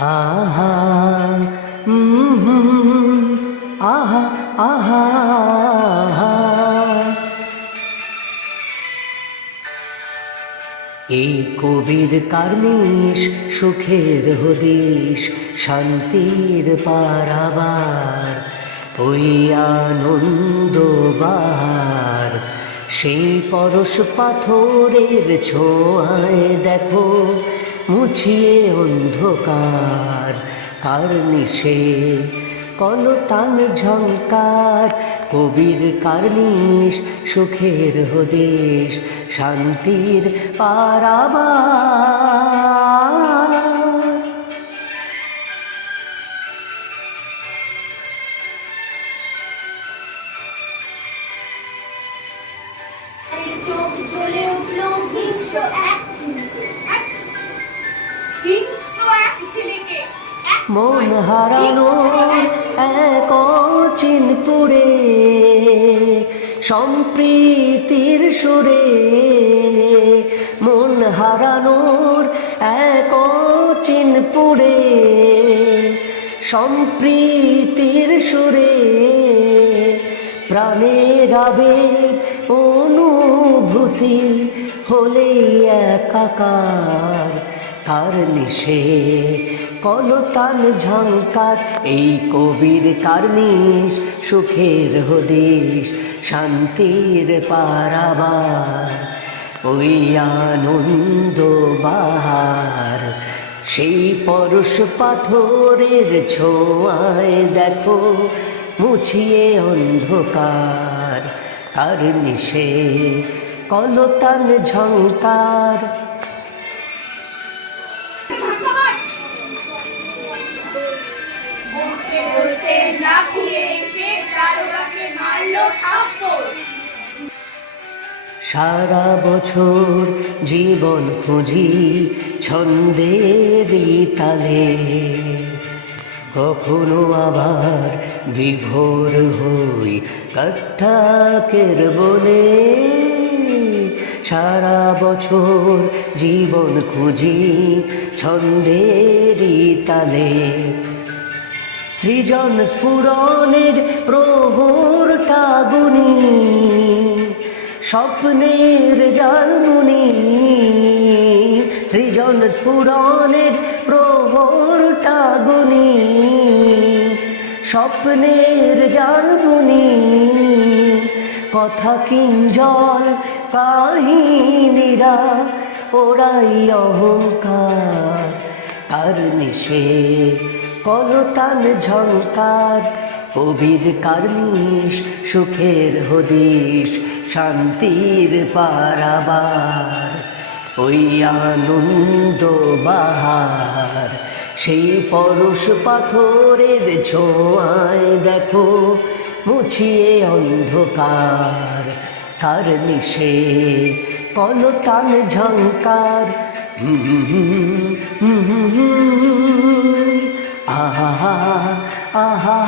আহা হুম, আহা আহা আহা। এই কবির কার্নিশ সুখের হদিশ, শান্তির পারাবার, ওই আনন্দ বাহার। সেই পরশ পাথরের ছোঁয়ায় দেখো মুছিয়ে অন্ধকার, কার্নিশে কলতান ঝংকার। কবির কার্নিশ সুখের হদিশ, শান্তির পারাবার। চোখ জ্বলে উঠল হিংস্র এক ছেলেকে, মন হারানোর এক চিনপুরে, সম্প্রীতির সুরে। মন হারানোর এক চিনপুরে, সম্প্রীতির সুরে। প্রাণের আবেগ অনুভূতি হলে একাকার, কার্নিশে কলতান ঝংকার। এই কবির কার্নিশ সুখের হদিশ, শান্তির পারাবার, ওই আনন্দ বাহার। সেই পরশ পাথরের ছোঁয়ায় দেখো মুছিয়ে অন্ধকার, কার্নিশে কলতান ঝংকার। সারা বছর জীবন খুঁজি ছন্দের তালে, কখনো আবার বিভোর হই কথাকের বলে। সারা বছর জীবন খুঁজি ছন্দের তালে, সৃজন স্ফুরণের প্রহরটা গুনি, স্বপ্নের জালমুনি। সৃজন স্ফুরণের প্রহরটা গুনি, স্বপ্নের জালমুনি। কথা কিঞ্জল কাহিনীরা ওরাই অহংকার, কার্নিশে কলতান ঝংকার। কবির কার্নিশ সুখের হদিশ, শান্তির পারাবার, ওই আনন্দ বাহার। সেই পরশ পাথরের ছোঁয়ায় দেখো মুছিয়ে অন্ধকার, কার্নিশে কলতান ঝংকার। আহা আহা।